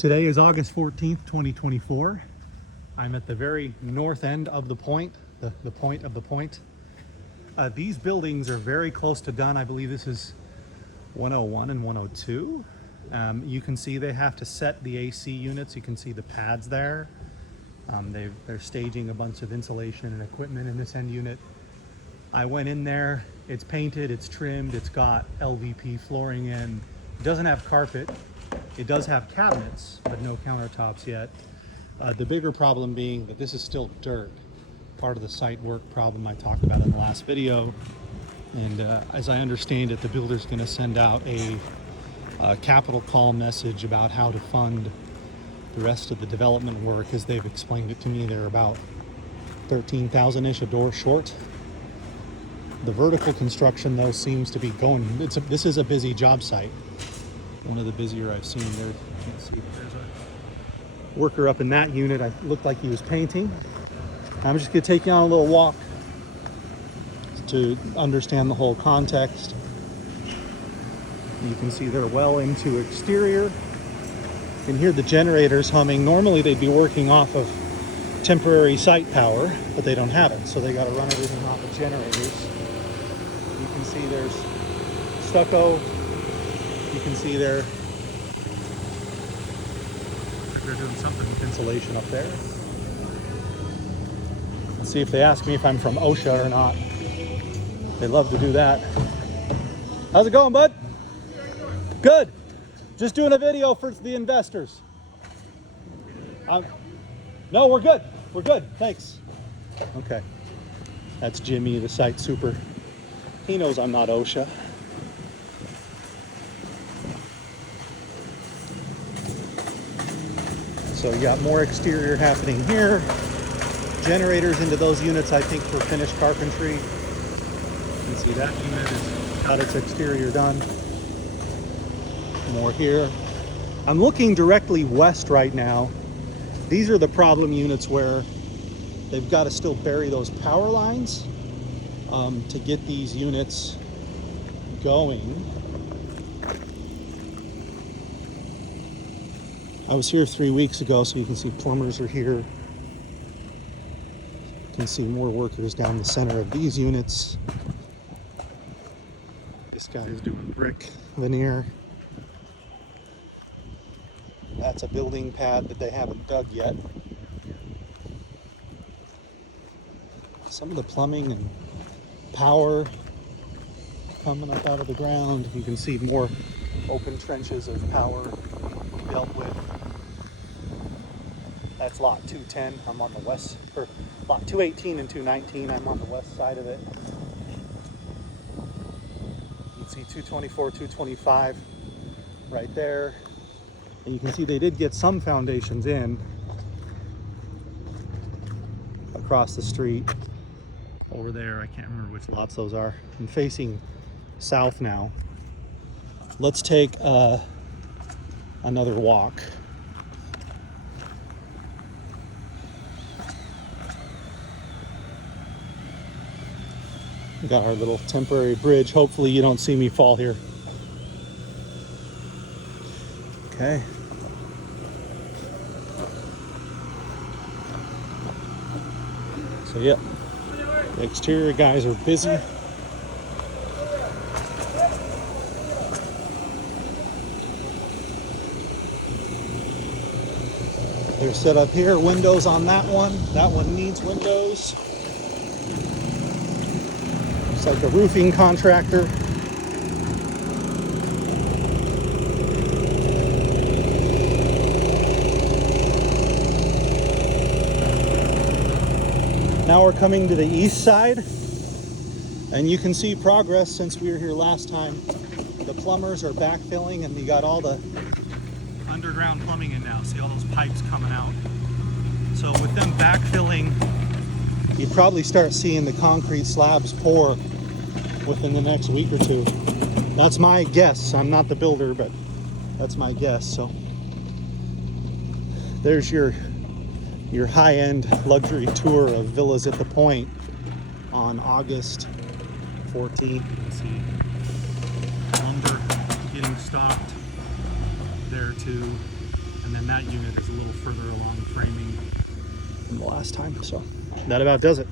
Today is August 14th, 2024. I'm at the very north end of the Pointe, the point of the Pointe. These buildings are very close to done. I believe this is 101 and 102. You can see they have to set the AC units. You can see the pads there. They're staging a bunch of insulation and equipment in this end unit. I went in there, it's painted, it's trimmed, it's got LVP flooring in. It doesn't have carpet. It does have cabinets, but no countertops yet. The bigger problem being that this is still dirt. Part of the site work problem I talked about in the last video. And as I understand it, the builder's gonna send out a capital call message about how to fund the rest of the development work. As they've explained it to me, they're about 13,000-ish a door short. The vertical construction though seems to be going, this is a busy job site. One of the busier I've seen there. You can see there's a worker up in that unit. I looked like he was painting. I'm just gonna take you on a little walk to understand the whole context. You can see they're well into exterior. You can hear the generators humming. Normally they'd be working off of temporary site power, but they don't have it, so they got to run everything off of generators. You can see there's stucco. You can see they're doing something with insulation up there. Let's see if they ask me if I'm from OSHA or not. They love to do that. How's it going, bud? Good. Just doing a video for the investors. No, we're good. We're good. Thanks. Okay. That's Jimmy, the site super. He knows I'm not OSHA. So you got more exterior happening here. Generators into those units, I think, for finished carpentry. You can see that unit has got its exterior done. More here. I'm looking directly west right now. These are the problem units where they've got to still bury those power lines to get these units going. I was here 3 weeks ago, so you can see plumbers are here. You can see more workers down the center of these units. This guy is doing brick veneer. That's a building pad that they haven't dug yet. Some of the plumbing and power coming up out of the ground. You can see more open trenches of power dealt with. That's lot 210. I'm on the west, or lot 218 and 219. I'm on the west side of it. You can see 224, 225 right there. And you can see they did get some foundations in across the street over there. I can't remember which lots those are. I'm facing south now. Let's take another walk. We got our little temporary bridge. Hopefully you don't see me fall here. Okay. So yeah, the exterior guys are busy. They're set up here, windows on that one. That one needs windows. It's like a roofing contractor. Now we're coming to the east side, and you can see progress since we were here last time. The plumbers are backfilling, and you got all the underground plumbing in now. See all those pipes coming out. So with them backfilling, you'd probably start seeing the concrete slabs pour within the next week or two. That's my guess. I'm not the builder, but that's my guess. So there's your high-end luxury tour of villas at the Pointe on August 14th. You can see lumber getting stocked there too. And then that unit is a little further along framing than the last time. So that about does it.